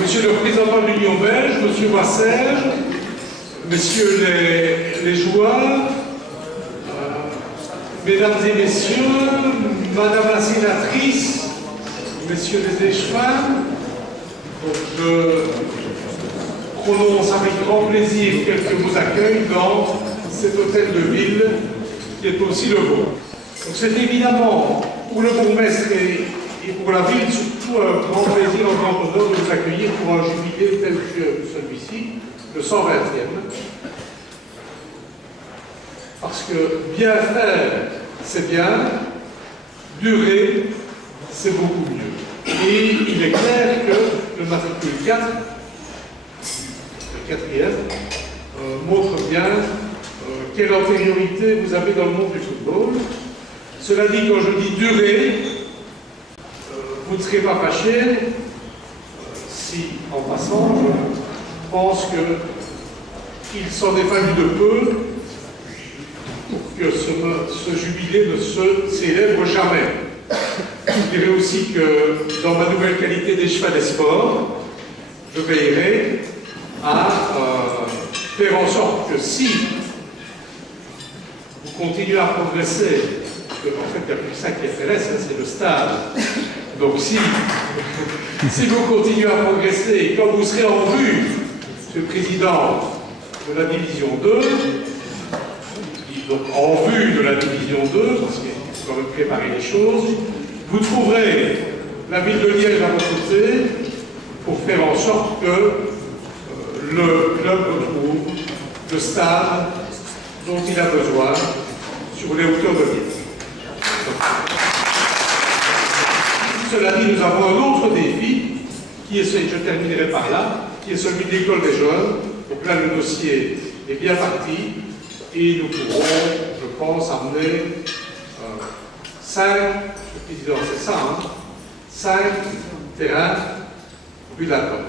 Monsieur le Président de l'Union belge, Monsieur Boissel, Messieurs les joueurs, Mesdames et Messieurs, Madame la Sénatrice, Messieurs les échevins, je prononce avec grand plaisir quelques mots d'accueil dans cet hôtel de ville qui est aussi le vôtre. C'est évidemment pour le bourgmestre et pour la ville surtout un grand plaisir, un grand honneur de vous accueillir pour un jubilé tel que celui-ci, le 120e. Parce que bien faire, c'est bien, durer, c'est beaucoup mieux. Et il est clair que le matricule 4, le 4e, montre bien quelle antériorité vous avez dans le monde du football. Cela dit, quand je dis durer, vous ne serez pas fâchés si, en passant, je pense qu'il s'en est fallu de peu pour que ce jubilé ne se célèbre jamais. Je dirais aussi que dans ma nouvelle qualité d'échevin des sports, je veillerai à faire en sorte que si vous continuez à progresser, parce qu'en fait il n'y a plus que ça qui est FLS, c'est le stade. Donc si vous continuez à progresser et quand vous serez en vue, Monsieur le Président, de la Division 2, donc en vue de la Division 2, parce qu'il faut quand même préparer les choses, vous trouverez la ville de Liège à votre côté pour faire en sorte que le club retrouve le stade dont il a besoin sur les hauteurs de Liège. Cela dit, nous avons un autre défi, qui est celui, je terminerai par là, qui est celui de l'école des jeunes. Donc là, le dossier est bien parti et nous pourrons, je pense, amener 5, le Président, c'est ça, hein, 5 terrains au but d'accord.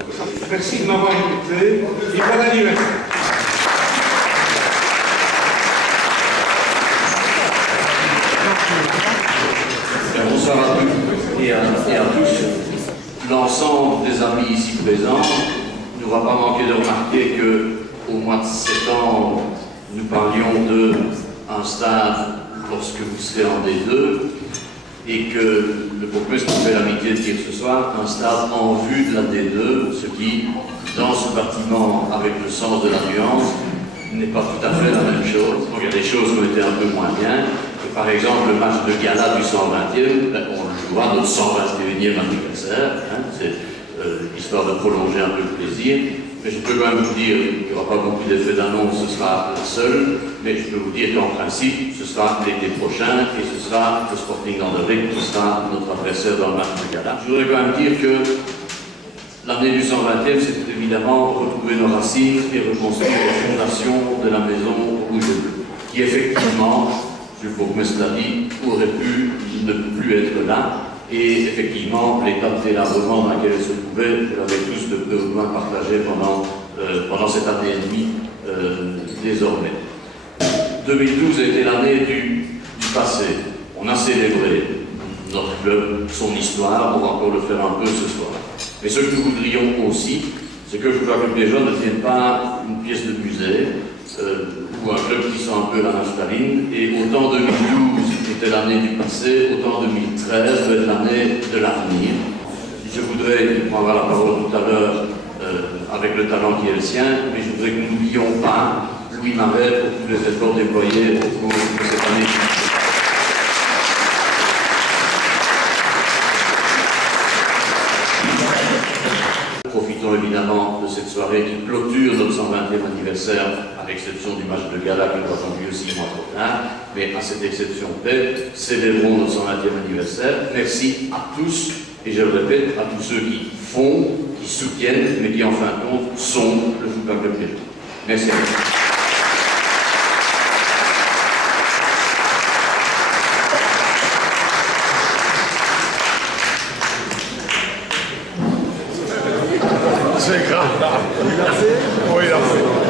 Merci de m'avoir écouté et bon anniversaire. Bonsoir à tous et à tous. L'ensemble des amis ici présents n'aura pas manqué de remarquer qu'au mois de septembre, nous parlions d'un stade lorsque vous serez en D2 et que le bourgmestre nous fait l'amitié de dire ce soir un stade en vue de la D2, ce qui, dans ce bâtiment avec le sens de la nuance, n'est pas tout à fait la même chose. Donc il y a des choses qui ont été un peu moins bien. Par exemple, le match de gala du 120e, on le jouera notre 121e anniversaire, hein, c'est histoire de prolonger un peu le plaisir. Mais je peux quand même vous dire qu'il n'y aura pas beaucoup d'effets d'annonce, ce sera la seule, mais je peux vous dire qu'en principe, ce sera l'été prochain et ce sera le Sporting d'Anderlecht qui sera notre adversaire dans le match de gala. Je voudrais quand même dire que l'année du 120e, c'est évidemment retrouver nos racines et reconstruire les fondations de la maison rouge et bleue, qui effectivement, le bourgmestre l'a dit, aurait pu ne plus être là. Et effectivement, l'état de délabrement dans lequel elle se trouvait, vous l'avez tous de peu ou moins partagé pendant cette année et demie désormais. 2012 a été l'année du passé. On a célébré notre club, son histoire, on va encore le faire un peu ce soir. Mais ce que nous voudrions aussi, c'est que le club des jeunes ne devienne pas une pièce de musée, ou un club qui sent un peu la naphtaline, et autant 2012 était l'année du passé, autant 2013 doit être l'année de l'avenir. Je voudrais, il prendra la parole tout à l'heure avec le talent qui est le sien, mais je voudrais que nous n'oublions pas Louis Marais pour tous les efforts déployés au cours de cette année. Profitons évidemment de cette soirée qui clôture notre 120e anniversaire, à l'exception du match de gala qui nous a conduit aussi mois trop tard. Mais à cette exception près, célébrons notre 120e anniversaire. Merci à tous, et je le répète, à tous ceux qui font, qui soutiennent, mais qui en fin de compte sont le Football Club Piégeois. Merci à vous. C'est grave. Il a fait? Oui, il a fait.